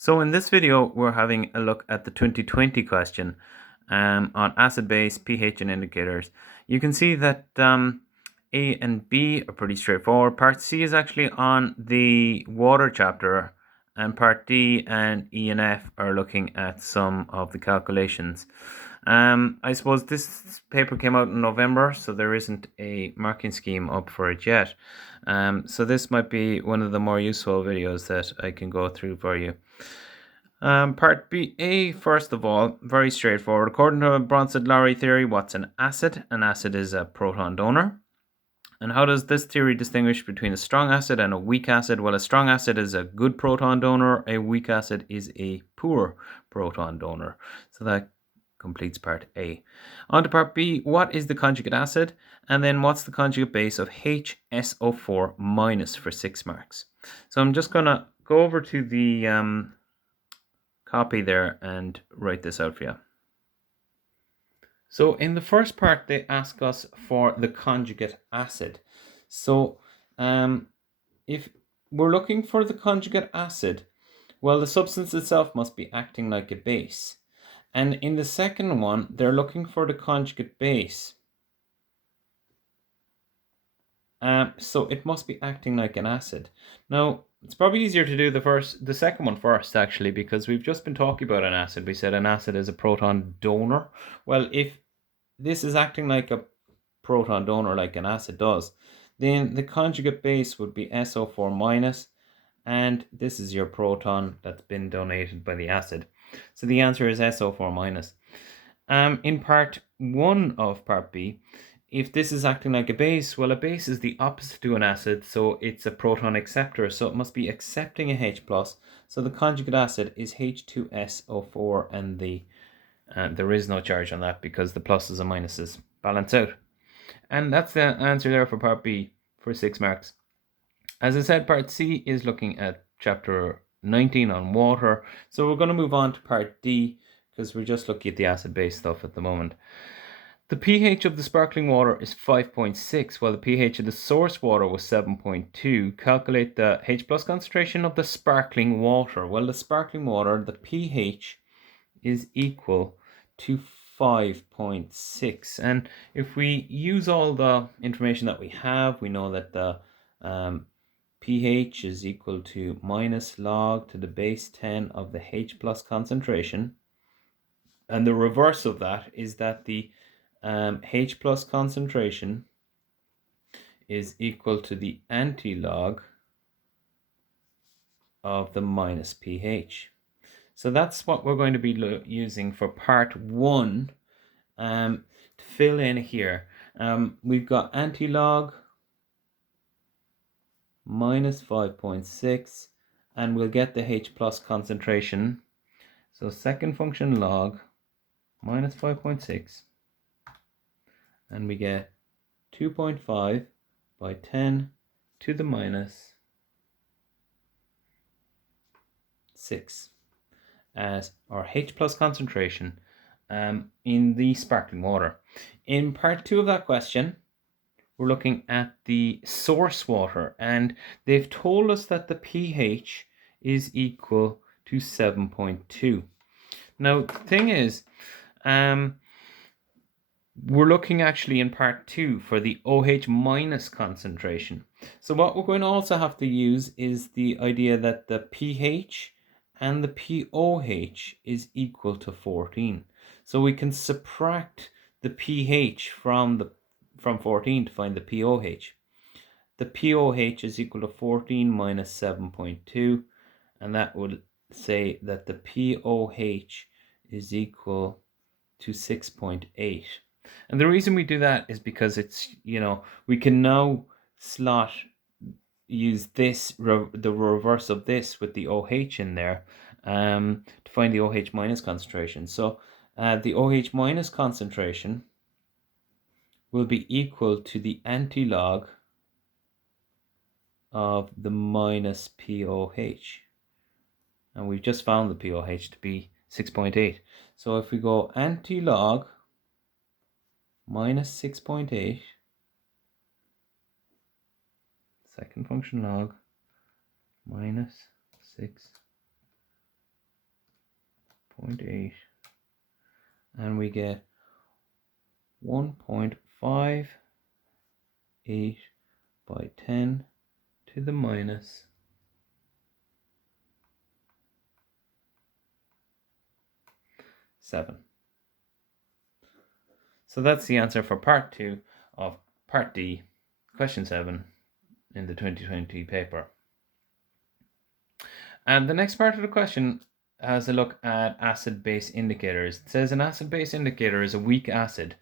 So in this video, we're having a look at the 2020 question on acid base, pH and indicators. You can see that A and B are pretty straightforward. Part C is actually on the water chapter, and part D and E and F are looking at some of the calculations. I suppose this paper came out in November, so there isn't a marking scheme up for it yet. So this might be one of the more useful videos that I can go through for you. Part A, first of all, very straightforward. According to Bronsted-Lowry theory, what's an acid? An acid is a proton donor. And how does this theory distinguish between a strong acid and a weak acid? Well, a strong acid is a good proton donor. A weak acid is a poor proton donor. So that completes part A. On to part B, what is the conjugate acid? And then what's the conjugate base of HSO4 minus for 6 marks? So I'm just going to go over to the copy there and write this out for you. So in the first part, they ask us for the conjugate acid. So if we're looking for the conjugate acid, well, the substance itself must be acting like a base. And in the second one, they're looking for the conjugate base. So it must be acting like an acid. Now, it's probably easier to do the second one first, actually, because we've just been talking about an acid. We said an acid is a proton donor. Well, if this is acting like a proton donor like an acid does, then the conjugate base would be SO4 minus, and this is your proton that's been donated by the acid. So the answer is SO4 minus. In part 1 of part B, if this is acting like a base, well, a base is the opposite to an acid, so it's a proton acceptor, so it must be accepting a H+. So the conjugate acid is H2SO4, and there is no charge on that because the pluses and minuses balance out. And that's the answer there for part B for 6 marks. As I said, part C is looking at chapter 19 on water, so we're going to move on to part D because we're just looking at the acid-base stuff at the moment. The pH of the sparkling water is 5.6, while the pH of the source water was 7.2. Calculate the H+ concentration of the sparkling water. Well, the sparkling water, the pH is equal to 5.6. And if we use all the information that we have, we know that the pH is equal to minus log to the base 10 of the H+ concentration. And the reverse of that is that the H+ concentration is equal to the anti-log of the minus pH. So that's what we're going to be using for part 1 to fill in here. We've got anti-log minus 5.6, and we'll get the H+ concentration. So second function log minus 5.6, and we get 2.5 by 10 to the minus 6 as our H+ concentration in the sparkling water. In part 2 of that question, we're looking at the source water, and they've told us that the pH is equal to 7.2. Now, the thing is, we're looking actually in part 2 for the OH minus concentration. So what we're going to also have to use is the idea that the pH and the pOH is equal to 14. So we can subtract the pH from 14 to find the pOH. The pOH is equal to 14 minus 7.2, and that would say that the pOH is equal to 6.8. And the reason we do that is because it's, we can now use this, the reverse of this with the OH in there to find the OH minus concentration. So the OH minus concentration will be equal to the anti-log of the minus pOH. And we've just found the pOH to be 6.8. So if we go anti-log minus 6.8, second function log minus 6 0.8, and we get 1.58 by 10 to the minus 7. So that's the answer for part 2 of part D, question 7 in the 2020 paper. And the next part of the question has a look at acid-base indicators. It says an acid-base indicator is a weak acid,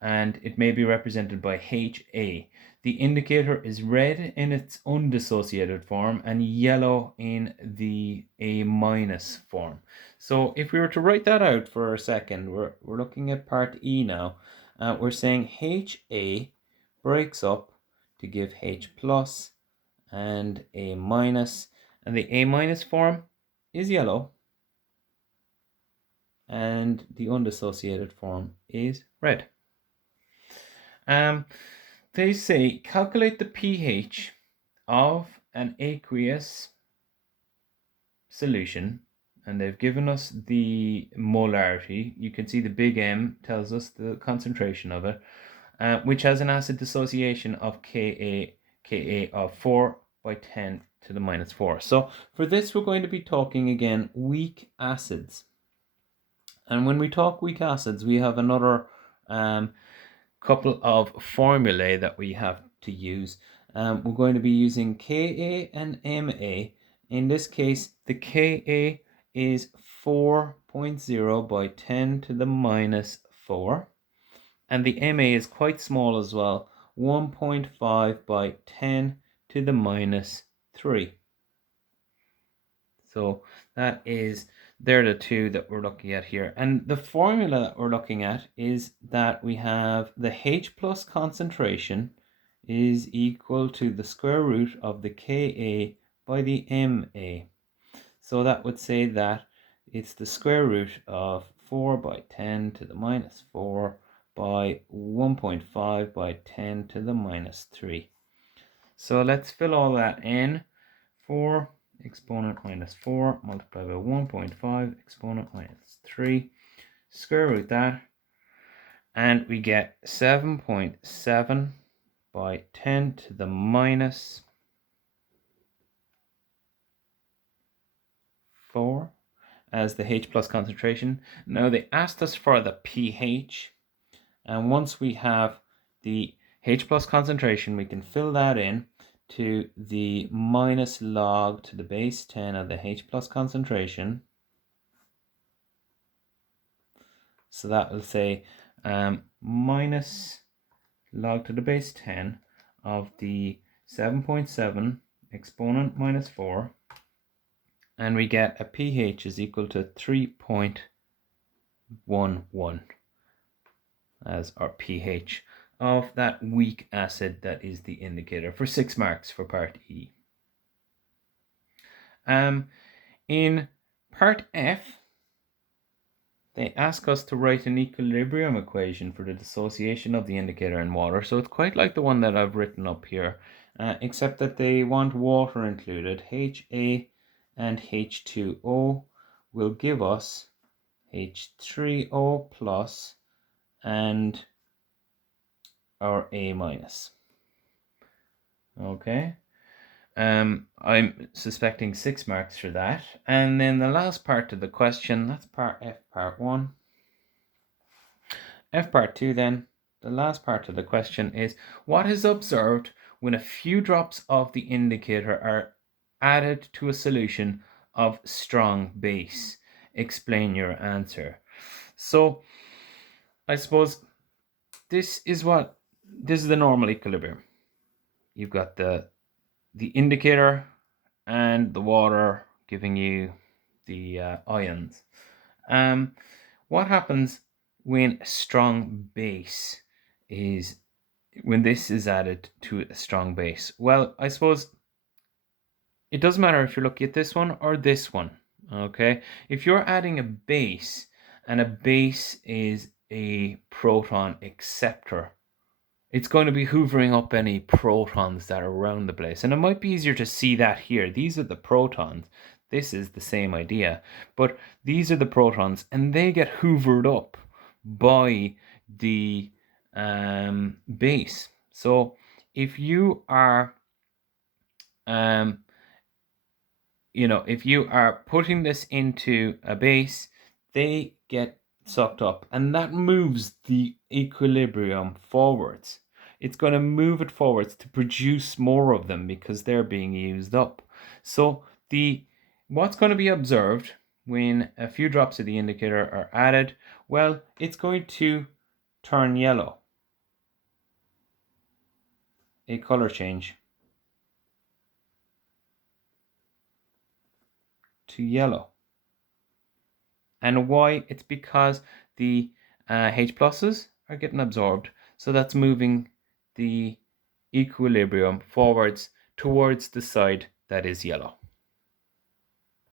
and it may be represented by HA. The indicator is red in its undissociated form and yellow in the A- form. So if we were to write that out for a second, we're looking at part E now. We're saying HA breaks up to give H plus and A minus, and the A- form is yellow and the undissociated form is red. They say calculate the pH of an aqueous solution, and they've given us the molarity. You can see the big M tells us the concentration of it, which has an acid dissociation of Ka of 4 by 10 to the minus 4. So for this, we're going to be talking again weak acids. And when we talk weak acids, we have another couple of formulae that we have to use. We're going to be using Ka and Ma. In this case, the Ka is 4.0 by 10 to the minus 4. And the Ma is quite small as well, 1.5 by 10 to the minus 3. So they're the two that we're looking at here. And the formula that we're looking at is that we have the H plus concentration is equal to the square root of the Ka by the Ma. So that would say that it's the square root of 4 by 10 to the minus 4 by 1.5 by 10 to the minus 3. So let's fill all that in. 4 exponent minus 4 multiplied by 1.5 exponent minus 3. Square root that, and we get 7.7 by 10 to the minus 4 as the H plus concentration. Now they asked us for the pH, and once we have the H plus concentration, we can fill that in to the minus log to the base 10 of the H plus concentration. So that will say minus log to the base 10 of the 7.7 exponent minus 4, and we get a pH is equal to 3.11 as our pH of that weak acid that is the indicator, for 6 marks for part E. In part F, they ask us to write an equilibrium equation for the dissociation of the indicator in water. So it's quite like the one that I've written up here, except that they want water included. HA and H2O will give us H3O plus and our A minus. Okay. I'm suspecting 6 marks for that. And then the last part of the question, that's part F, part 1. F part 2 then, the last part of the question is, what is observed when a few drops of the indicator are added to a solution of strong base? Explain your answer. So I suppose this is the normal equilibrium. You've got the indicator and the water giving you the ions. What happens when a strong base when this is added to a strong base? Well, I suppose it doesn't matter if you're looking at this one or this one. Okay, if you're adding a base, and a base is a proton acceptor, it's going to be hoovering up any protons that are around the place. And it might be easier to see that here. These are the protons. This is the same idea, but these are the protons, and they get hoovered up by the base. So if you are, if you are putting this into a base, they get sucked up, and that moves the equilibrium forwards. It's going to move it forwards to produce more of them because they're being used up. So what's going to be observed when a few drops of the indicator are added? Well, it's going to turn yellow, a color change to yellow. And why? It's because the H pluses are getting absorbed. So that's moving the equilibrium forwards towards the side that is yellow.